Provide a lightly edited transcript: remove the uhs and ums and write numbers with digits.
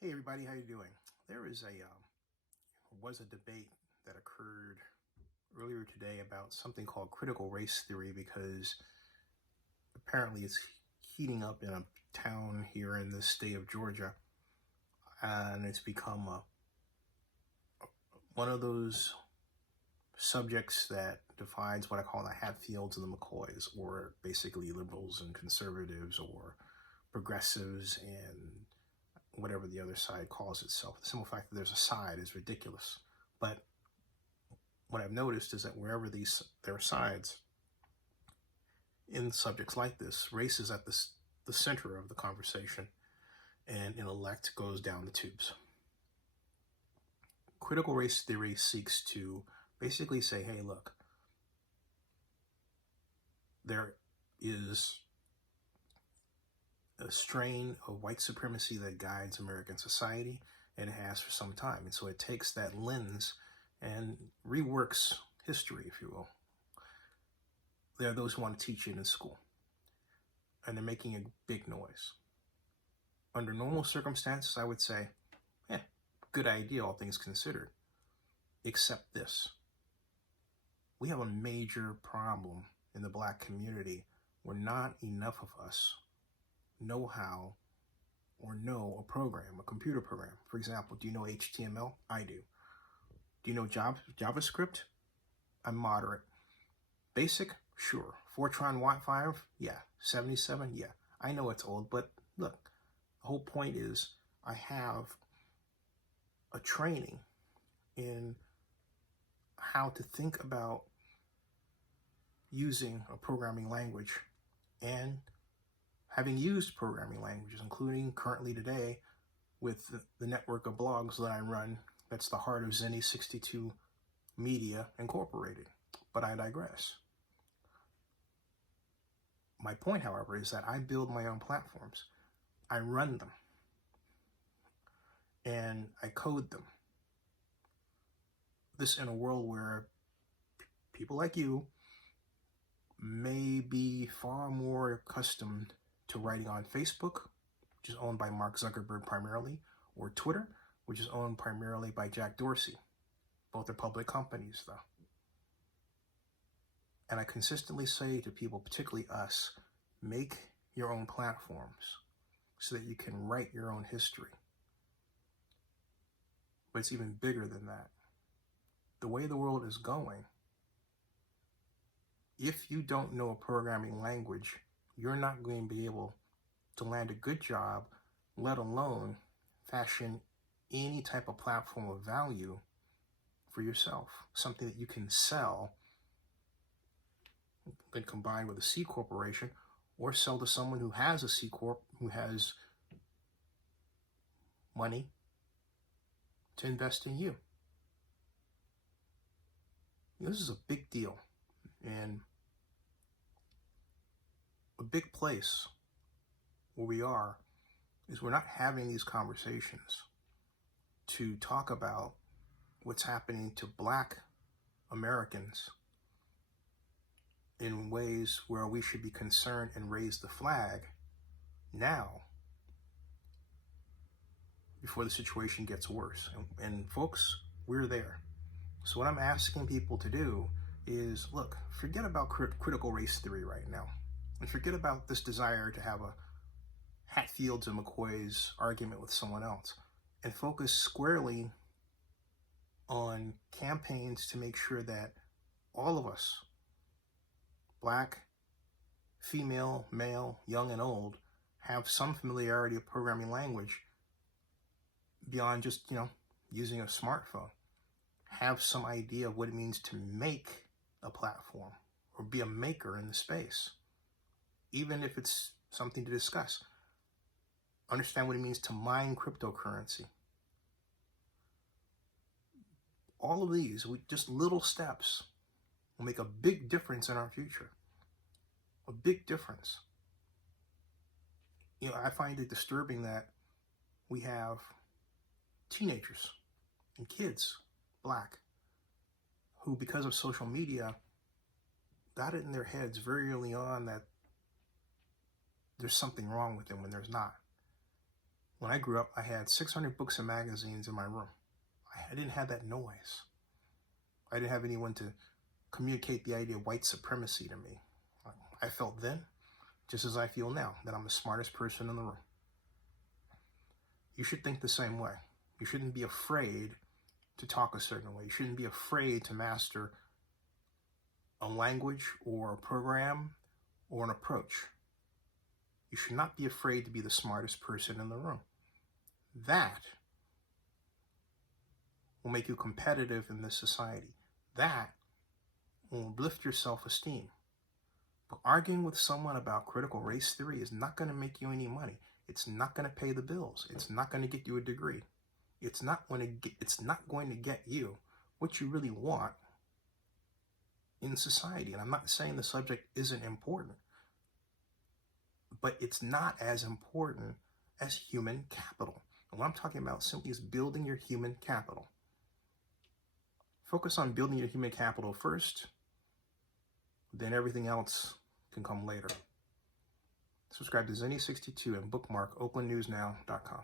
Hey everybody, how you doing? There is was a debate that occurred earlier today about something called critical race theory because apparently it's heating up in a town here in the state of Georgia, and it's become one of those subjects that divides what I call the Hatfields and the McCoys, or basically liberals and conservatives, or progressives and whatever the other side calls itself. The simple fact that there's a side is ridiculous. But what I've noticed is that wherever there are sides in subjects like this, race is at the center of the conversation, and intellect goes down the tubes. Critical race theory seeks to basically say, hey, look, there is a strain of white supremacy that guides American society, and it has for some time. And so it takes that lens and reworks history, if you will. There are those who want to teach it in school, and they're making a big noise. Under normal circumstances, I would say, good idea, all things considered. Except this. We have a major problem in the Black community where not enough of us know how or know a program, a computer program. For example, do you know HTML? I do. Do you know JavaScript? I'm moderate. Basic? Sure. Fortran Wi-Fi? Yeah. 77? Yeah. I know it's old, but look, the whole point is I have a training in how to think about using a programming language, and having used programming languages, including currently today with the network of blogs that I run, that's the heart of Zenny 62 Media Incorporated. But I digress. My point, however, is that I build my own platforms. I run them. And I code them. This in a world where people like you may be far more accustomed to writing on Facebook, which is owned by Mark Zuckerberg primarily, or Twitter, which is owned primarily by Jack Dorsey. Both are public companies, though. And I consistently say to people, particularly us, make your own platforms so that you can write your own history. But it's even bigger than that. The way the world is going, if you don't know a programming language, you're not going to be able to land a good job, let alone fashion any type of platform of value for yourself, something that you can sell, then combine with a C corporation, or sell to someone who has a C corp, who has money to invest in you. This is a big deal, and a big place where we are is we're not having these conversations to talk about what's happening to Black Americans in ways where we should be concerned and raise the flag now before the situation gets worse. And folks, we're there. So what I'm asking people to do is, look, forget about critical race theory right now. And forget about this desire to have a Hatfields and McCoys argument with someone else. And focus squarely on campaigns to make sure that all of us, Black, female, male, young and old, have some familiarity of programming language beyond just, using a smartphone. Have some idea of what it means to make a platform or be a maker in the space, even if it's something to discuss. Understand what it means to mine cryptocurrency. All of these, just little steps, will make a big difference in our future. A big difference. I find it disturbing that we have teenagers and kids, Black, who, because of social media, got it in their heads very early on that there's something wrong with them when there's not. When I grew up, I had 600 books and magazines in my room. I didn't have that noise. I didn't have anyone to communicate the idea of white supremacy to me. I felt then, just as I feel now, that I'm the smartest person in the room. You should think the same way. You shouldn't be afraid to talk a certain way. You shouldn't be afraid to master a language or a program or an approach. You should not be afraid to be the smartest person in the room. That will make you competitive in this society. That will lift your self-esteem. But arguing with someone about critical race theory is not going to make you any money. It's not going to pay the bills. It's not going to get you a degree. It's not going to get you what you really want in society. And I'm not saying the subject isn't important, but it's not as important as human capital. And what I'm talking about simply is building your human capital. Focus on building your human capital first, then everything else can come later. Subscribe to Zenny62 and bookmark oaklandnewsnow.com.